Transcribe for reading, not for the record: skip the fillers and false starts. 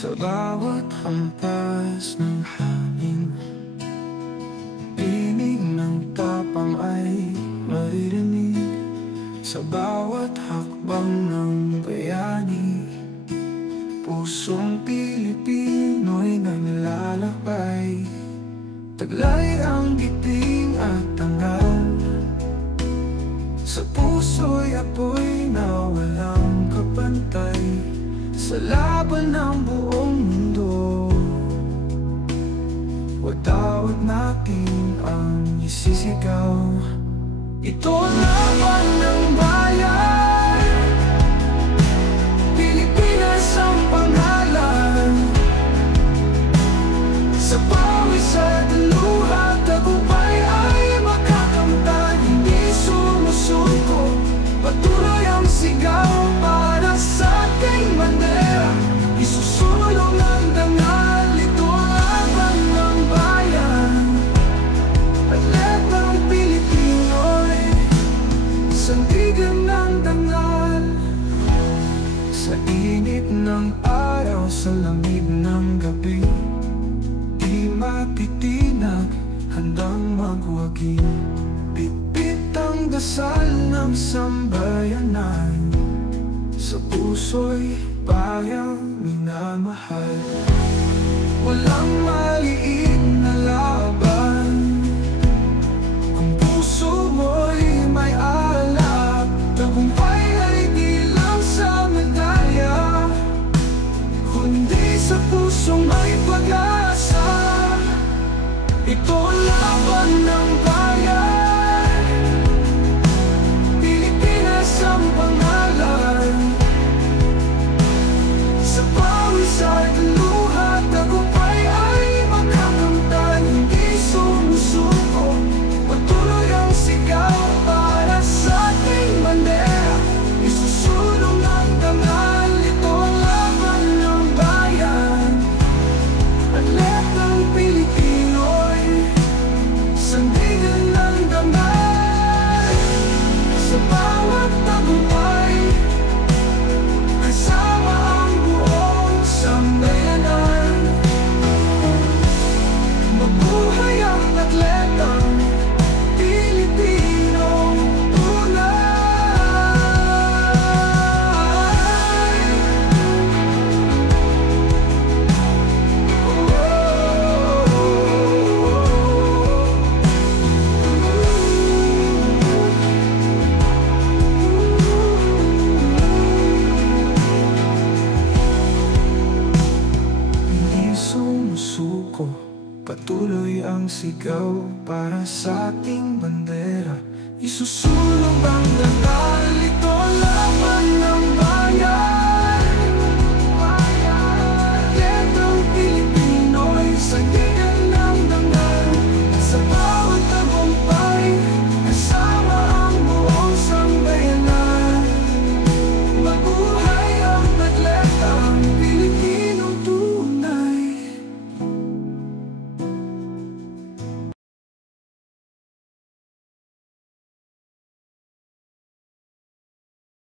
Sa bawat hampas ng hangin, tinig ng tapang ay maririnig. Sa bawat hakbang ng bayani, pusong Pilipino'y naglalakbay. Taglay ang giting at tangal, sa puso'y apoy na walang kapantay. Sa laban ng buong mundo, watawat natin ang isisigaw. Ito ang laban ng bayan, Pilipinas ang pangalan. Sa pawis at luha, tagumpay ay makakamtan. Hindi sumusuko, patuloy ang sigaw para sa ating bandera. Isusulong ang dangal, ito ang laban ng bayan. Atletang Pilipino'y sandigan ng dangal. Sa init ng araw, sa lamig ng gabi, di matitinag, handang magwagi. Bitbit ang dasal ng sambayanan, sa puso'y bayang minamahal. Walang maliit na laban, kung puso mo'y may alab. Tagumpay ay di lang sa medalya, kundi sa pusong may pag-asa. Ito ang laban ng bayan, Pilipinas ang pangalan. Sa pawis at luha, tagumpay ay makakamtan. Hindi sumusuko, patuloy ang sigaw para sa ating bandera. Isusulong ang dangal, ito ang laban ng bayan. Atletang Pilipino'y sandigan ng dangal. Sa bawat tagumpay, kasama ang buong sambayanan. Mabuhay ang atletang Pilipinong tunay. Hindi sumusuko, patuloy ang sigaw para sa ating bandera. Isusulong